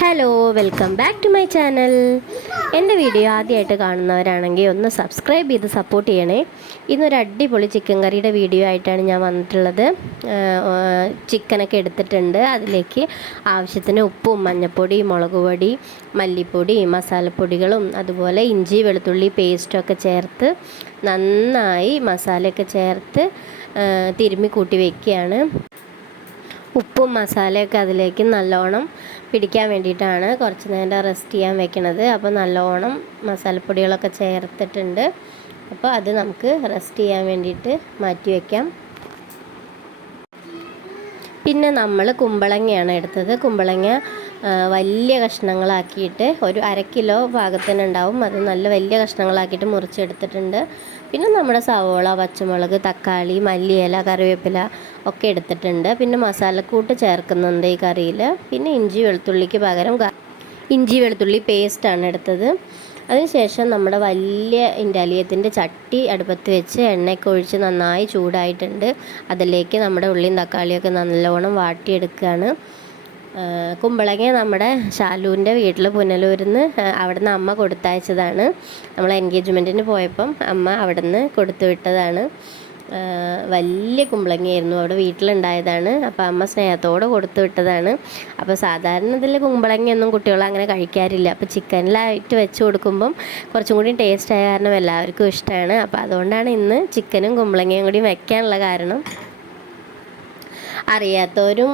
Hello, welcome back to my channel. എൻ്റെ video ആദ്യമായിട്ട് കാണുന്നവരാണെങ്കിൽ ഒന്ന് സബ്സ്ക്രൈബ് ചെയ്ത് സപ്പോർട്ട് ചെയ്യണേ. ഇന്നൊരു അടിപൊളി ചിക്കൻ കറിയുടെ വീഡിയോ ആയിട്ടാണ് ഞാൻ വന്നിട്ടുള്ളത്. ചിക്കനൊക്കെ എടുത്തിട്ടുണ്ട്. അതിലേക്ക് ആവശ്യത്തിന് ഉപ്പും മഞ്ഞൾപ്പൊടി, മുളക് പൊടി, മല്ലിപ്പൊടി, മസാലപ്പൊടികളും അതുപോലെ ഇഞ്ചി വെളുത്തുള്ളി പേസ്റ്റൊക്കെ ചേർത്ത് നന്നായി മസാലയൊക്കെ ചേർത്ത് തിരുമ്മി കൂട്ടി വയ്ക്കുകയാണ്. ഉപ്പും മസാലയൊക്കെ അതിലേക്ക് നല്ലോണം പിടിക്കാൻ വേണ്ടിയിട്ടാണ് കുറച്ച് നേരം റെസ്റ്റ് ചെയ്യാൻ വെക്കണത്. അപ്പോൾ നല്ലോണം മസാലപ്പൊടികളൊക്കെ ചേർത്തിട്ടുണ്ട്. അപ്പോൾ അത് നമുക്ക് റെസ്റ്റ് ചെയ്യാൻ വേണ്ടിയിട്ട് മാറ്റി വയ്ക്കാം. പിന്നെ നമ്മൾ കുമ്പളങ്ങയാണ് എടുത്തത്. കുമ്പളങ്ങ വലിയ കഷ്ണങ്ങളാക്കിയിട്ട് ഒരു 1/2 കിലോ പാകത്തിനുണ്ടാവും. അത് നല്ല വലിയ കഷ്ണങ്ങളാക്കിയിട്ട് മുറിച്ചെടുത്തിട്ടുണ്ട്. പിന്നെ നമ്മുടെ സവോള, പച്ചമുളക്, തക്കാളി, മല്ലിയില, കറിവേപ്പില ഒക്കെ എടുത്തിട്ടുണ്ട്. പിന്നെ മസാലക്കൂട്ട് ചേർക്കുന്നുണ്ട് ഈ കറിയിൽ. പിന്നെ ഇഞ്ചി വെളുത്തുള്ളിക്ക് പകരം ഇഞ്ചി വെളുത്തുള്ളി പേസ്റ്റാണ് എടുത്തത്. അതിനുശേഷം നമ്മുടെ വലിയ ഇൻഡാലിയത്തിൻ്റെ ചട്ടി അടുപ്പത്ത് വെച്ച് എണ്ണയൊക്കെ ഒഴിച്ച് നന്നായി ചൂടായിട്ടുണ്ട്. അതിലേക്ക് നമ്മുടെ ഉള്ളിയും തക്കാളിയൊക്കെ നല്ലോണം വാട്ടിയെടുക്കുകയാണ്. കുമ്പളങ്ങ നമ്മുടെ ശാലുവിൻ്റെ വീട്ടിൽ പുനലൂരിൽ നിന്ന് അവിടുന്ന് അമ്മ കൊടുത്തയച്ചതാണ്. നമ്മൾ എൻഗേജ്മെൻറ്റിന് പോയപ്പം അമ്മ അവിടുന്ന് കൊടുത്തു വിട്ടതാണ്. വലിയ കുമ്പളങ്ങയായിരുന്നു, അവിടെ വീട്ടിലുണ്ടായതാണ്. അപ്പോൾ അമ്മ സ്നേഹത്തോടെ കൊടുത്തു വിട്ടതാണ്. അപ്പോൾ സാധാരണ ഇതിൽ കുമ്പളങ്ങയൊന്നും കുട്ടികൾ അങ്ങനെ കഴിക്കാറില്ല. അപ്പോൾ ചിക്കനിലായിട്ട് വെച്ച് കൊടുക്കുമ്പം കുറച്ചും കൂടി ടേസ്റ്റ് ആയ കാരണം എല്ലാവർക്കും ഇഷ്ടമാണ്. അപ്പോൾ അതുകൊണ്ടാണ് ഇന്ന് ചിക്കനും കുമ്പളങ്ങയും കൂടി വെക്കാനുള്ള കാരണം. അറിയാത്തവരും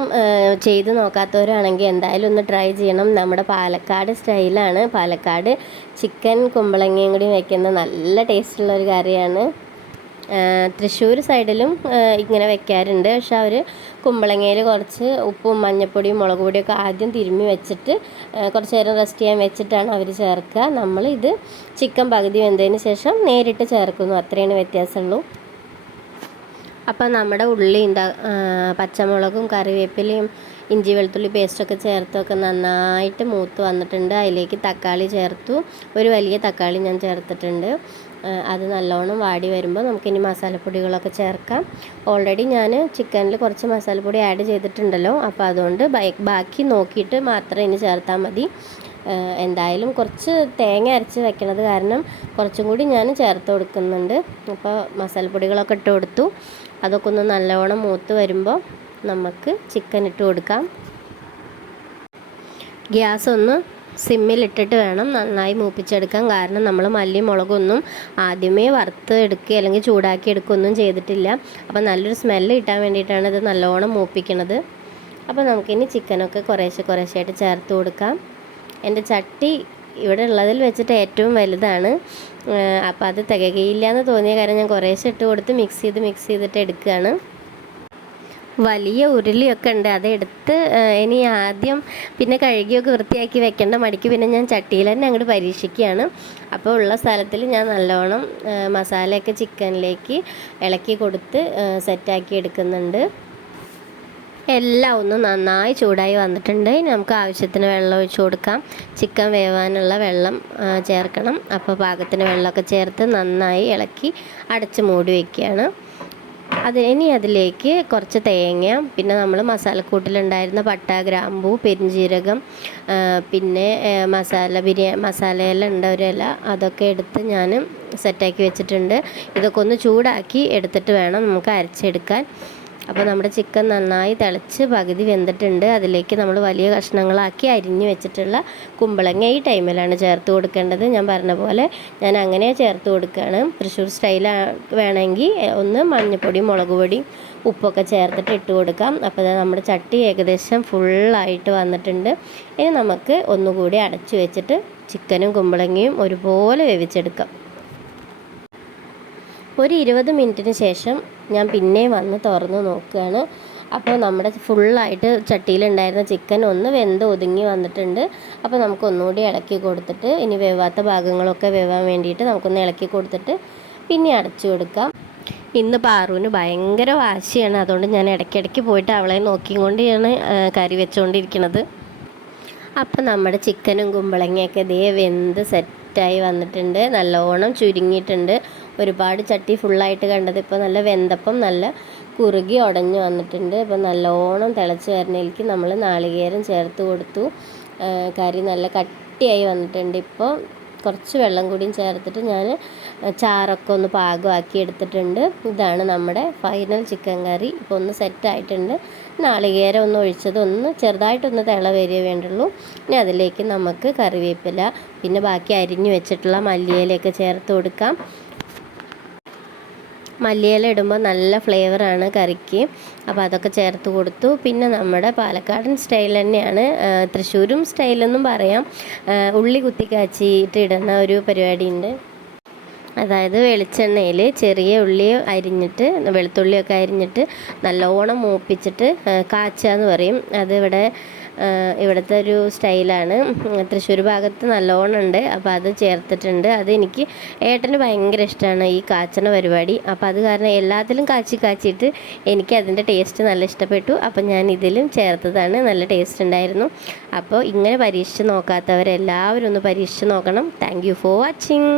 ചെയ്ത് നോക്കാത്തവരാണെങ്കിൽ എന്തായാലും ഒന്ന് ട്രൈ ചെയ്യണം. നമ്മുടെ പാലക്കാട് സ്റ്റൈലാണ്. പാലക്കാട് ചിക്കൻ കുമ്പളങ്ങയും കൂടി വയ്ക്കുന്നത് നല്ല ടേസ്റ്റുള്ളൊരു കറിയാണ്. തൃശ്ശൂർ സൈഡിലും ഇങ്ങനെ വെക്കാറുണ്ട്. പക്ഷെ അവർ കുമ്പളങ്ങയിൽ കുറച്ച് ഉപ്പും മഞ്ഞൾപ്പൊടിയും മുളക് പൊടിയൊക്കെ ആദ്യം തിരുമ്മി വെച്ചിട്ട് കുറച്ച് നേരം റെസ്റ്റ് ചെയ്യാൻ വെച്ചിട്ടാണ് അവർ ചേർക്കുക. നമ്മളിത് ചിക്കൻ പകുതി വെന്തതിന് ശേഷം നേരിട്ട് ചേർക്കുന്നു. അത്രയാണ് വ്യത്യാസമുള്ളൂ. അപ്പം നമ്മുടെ ഉള്ളിയും പച്ചമുളകും കറിവേപ്പിലയും ഇഞ്ചി വെളുത്തുള്ളി പേസ്റ്റൊക്കെ ചേർത്തൊക്കെ നന്നായിട്ട് മൂത്ത് വന്നിട്ടുണ്ട്. അതിലേക്ക് തക്കാളി ചേർത്തു. ഒരു വലിയ തക്കാളി ഞാൻ ചേർത്തിട്ടുണ്ട്. അത് നല്ലോണം വാടി വരുമ്പോൾ നമുക്കിനി മസാലപ്പൊടികളൊക്കെ ചേർക്കാം. ഓൾറെഡി ഞാൻ ചിക്കനിൽ കുറച്ച് മസാലപ്പൊടി ആഡ് ചെയ്തിട്ടുണ്ടല്ലോ. അപ്പോൾ അതുകൊണ്ട് ബാക്കി നോക്കിയിട്ട് മാത്രം ഇനി ചേർത്താൽ മതി. എന്തായാലും കുറച്ച് തേങ്ങ അരച്ച് വെക്കണത് കാരണം കുറച്ചും കൂടി ഞാൻ ചേർത്ത് കൊടുക്കുന്നുണ്ട്. അപ്പോൾ മസാലപ്പൊടികളൊക്കെ ഇട്ട് കൊടുത്തു. അതൊക്കെ ഒന്ന് നല്ലോണം മൂത്ത് വരുമ്പോൾ നമുക്ക് ചിക്കൻ ഇട്ട് കൊടുക്കാം. ഗ്യാസ് ഒന്ന് സിമ്മിലിട്ടിട്ട് വേണം നന്നായി മൂപ്പിച്ചെടുക്കാൻ. കാരണം നമ്മൾ മല്ലി മുളകൊന്നും ആദ്യമേ വറുത്ത് എടുക്കുക അല്ലെങ്കിൽ ചൂടാക്കി എടുക്കുകയൊന്നും ചെയ്തിട്ടില്ല. അപ്പോൾ നല്ലൊരു സ്മെല്ല് കിട്ടാൻ വേണ്ടിയിട്ടാണ് ഇത് നല്ലോണം മൂപ്പിക്കണത്. അപ്പോൾ നമുക്കിനി ചിക്കനൊക്കെ കുറേശ്ശായിട്ട് ചേർത്ത് കൊടുക്കാം. എൻ്റെ ചട്ടി ഇവിടെ ഉള്ളതിൽ വെച്ചിട്ട് ഏറ്റവും വലുതാണ്. അപ്പോൾ അത് തികയില്ല എന്ന് തോന്നിയ കാര്യം ഞാൻ കുറേശ്ശെ ഇട്ട് കൊടുത്ത് മിക്സ് ചെയ്തിട്ട് എടുക്കുകയാണ്. വലിയ ഉരുളിയൊക്കെ ഉണ്ട്, അതെടുത്ത് ഇനി ആദ്യം പിന്നെ കഴുകിയൊക്കെ വൃത്തിയാക്കി വെക്കേണ്ട മടിക്ക് പിന്നെ ഞാൻ ചട്ടിയിൽ തന്നെ അങ്ങോട്ട് പരീക്ഷിക്കുകയാണ്. അപ്പോൾ ഉള്ള സ്ഥലത്തിൽ ഞാൻ നല്ലോണം മസാലയൊക്കെ ചിക്കനിലേക്ക് ഇളക്കി കൊടുത്ത് സെറ്റാക്കി എടുക്കുന്നുണ്ട്. എല്ലാം ഒന്ന് നന്നായി ചൂടായി വന്നിട്ടുണ്ട്. നമുക്ക് ആവശ്യത്തിന് വെള്ളം ഒഴിച്ച് കൊടുക്കാം. ചിക്കൻ വേവാനുള്ള വെള്ളം ചേർക്കണം. അപ്പോൾ പാകത്തിന് വെള്ളമൊക്കെ ചേർത്ത് നന്നായി ഇളക്കി അടച്ച് മൂടി വയ്ക്കുകയാണ്. ഇനി അതിലേക്ക് കുറച്ച് തേങ്ങ, പിന്നെ നമ്മൾ മസാലക്കൂട്ടിലുണ്ടായിരുന്ന പട്ട, ഗ്രാമ്പൂ, പെരിഞ്ജീരകം, പിന്നെ മസാലയില ഉണ്ട് ഒരു ഇല, അതൊക്കെ എടുത്ത് ഞാൻ സെറ്റാക്കി വെച്ചിട്ടുണ്ട്. ഇതൊക്കെ ഒന്ന് ചൂടാക്കി എടുത്തിട്ട് വേണം നമുക്ക് അരച്ചെടുക്കാൻ. അപ്പോൾ നമ്മുടെ ചിക്കൻ നന്നായി തിളച്ച് പകുതി വെന്തിട്ടുണ്ട്. അതിലേക്ക് നമ്മൾ വലിയ കഷ്ണങ്ങളാക്കി അരിഞ്ഞ് വെച്ചിട്ടുള്ള കുമ്പളങ്ങ ഈ ടൈമിലാണ് ചേർത്ത് കൊടുക്കേണ്ടത്. ഞാൻ പറഞ്ഞ പോലെ ഞാൻ അങ്ങനെ ചേർത്ത് കൊടുക്കുകയാണ്. തൃശ്ശൂർ സ്റ്റൈൽ വേണമെങ്കിൽ ഒന്ന് മഞ്ഞൾപ്പൊടിയും മുളക് പൊടിയും ഉപ്പൊക്കെ ചേർത്തിട്ട് ഇട്ട് കൊടുക്കാം. അപ്പോൾ നമ്മുടെ ചട്ടി ഏകദേശം ഫുള്ളായിട്ട് വന്നിട്ടുണ്ട്. ഇനി നമുക്ക് ഒന്നുകൂടി അടച്ചു വെച്ചിട്ട് ചിക്കനും കുമ്പളങ്ങയും ഒരുപോലെ വേവിച്ചെടുക്കാം. ഒരു 20 മിനിറ്റിന് ശേഷം ഞാൻ പിന്നെ വന്ന് തുറന്ന് നോക്കുകയാണ്. അപ്പോൾ നമ്മുടെ ഫുള്ളായിട്ട് ചട്ടിയിലുണ്ടായിരുന്ന ചിക്കൻ ഒന്ന് വെന്ത് ഒതുങ്ങി വന്നിട്ടുണ്ട്. അപ്പോൾ നമുക്ക് ഒന്നുകൂടി ഇളക്കി കൊടുത്തിട്ട് ഇനി വേവാത്ത ഭാഗങ്ങളൊക്കെ വേവാൻ വേണ്ടിയിട്ട് നമുക്കൊന്ന് ഇളക്കി കൊടുത്തിട്ട് പിന്നെ അടച്ചു കൊടുക്കാം. ഇന്ന് പാറുവിന് ഭയങ്കര വാശിയാണ്. അതുകൊണ്ട് ഞാൻ ഇടയ്ക്കിടയ്ക്ക് പോയിട്ട് അവളെ നോക്കിക്കൊണ്ടാണ് കറി വെച്ചുകൊണ്ടിരിക്കുന്നത്. അപ്പം നമ്മുടെ ചിക്കനും കുമ്പളങ്ങയൊക്കെ വെന്ത് സെറ്റായി വന്നിട്ടുണ്ട്. നല്ലോണം ചുരുങ്ങിയിട്ടുണ്ട്. ഒരുപാട് ചട്ടി ഫുള്ളായിട്ട് കണ്ടത് ഇപ്പോൾ നല്ല വെന്തപ്പം നല്ല കുറുകി ഉടഞ്ഞു വന്നിട്ടുണ്ട്. അപ്പോൾ നല്ലോണം തിളച്ച് വരുന്നതിലേക്ക് നമ്മൾ നാളികേരം ചേർത്ത് കൊടുത്തു. കറി നല്ല കട്ടിയായി വന്നിട്ടുണ്ട്. ഇപ്പോൾ കുറച്ച് വെള്ളം കൂടിയും ചേർത്തിട്ട് ഞാൻ ചാറൊക്കെ ഒന്ന് പാകമാക്കി എടുത്തിട്ടുണ്ട്. ഇതാണ് നമ്മുടെ ഫൈനൽ ചിക്കൻ കറി. ഇപ്പോൾ ഒന്ന് സെറ്റായിട്ടുണ്ട്. നാളികേരം ഒന്ന് ഒഴിച്ചത് ഒന്ന് ചെറുതായിട്ടൊന്ന് തിള വരികയേ വേണ്ടുള്ളൂ. ഇനി അതിലേക്ക് നമുക്ക് കറിവേപ്പില പിന്നെ ബാക്കി അരിഞ്ഞു വെച്ചിട്ടുള്ള മല്ലിയിലയൊക്കെ ചേർത്ത് കൊടുക്കാം. മല്ലിയില ഇടുമ്പോൾ നല്ല ഫ്ലേവറാണ് കറിക്ക്. അപ്പോൾ അതൊക്കെ ചേർത്ത് കൊടുത്തു. പിന്നെ നമ്മുടെ പാലക്കാടൻ സ്റ്റൈൽ തന്നെയാണ്, തൃശ്ശൂരും സ്റ്റൈലെന്നും പറയാം. ഉള്ളി കുത്തിക്കാച്ചിയിട്ട് ഇടുന്ന ഒരു പരിപാടിയുണ്ട്. അതായത് വെളിച്ചെണ്ണയിൽ ചെറിയ ഉള്ളി അരിഞ്ഞിട്ട് വെളുത്തുള്ളിയൊക്കെ അരിഞ്ഞിട്ട് നല്ലോണം മൂപ്പിച്ചിട്ട് കാച്ചുക എന്ന് പറയും. അതിവിടെ ഇവിടുത്തെ ഒരു സ്റ്റൈലാണ്. തൃശ്ശൂർ ഭാഗത്ത് നല്ലോണം ഉണ്ട്. അപ്പോൾ അത് ചേർത്തിട്ടുണ്ട്. അതെനിക്ക് ഏട്ടന് ഭയങ്കര ഇഷ്ടമാണ് ഈ കാച്ചണ പരിപാടി. അപ്പോൾ അത് കാരണം എല്ലാത്തിലും കാച്ചിയിട്ട് എനിക്ക് അതിൻ്റെ ടേസ്റ്റ് നല്ല ഇഷ്ടപ്പെട്ടു. അപ്പോൾ ഞാൻ ഇതിലും ചേർത്തതാണ്. നല്ല ടേസ്റ്റ് ഉണ്ടായിരുന്നു. അപ്പോൾ ഇങ്ങനെ പരീക്ഷിച്ച് നോക്കാത്തവരെല്ലാവരും ഒന്ന് പരീക്ഷിച്ച് നോക്കണം. Thank you for watching.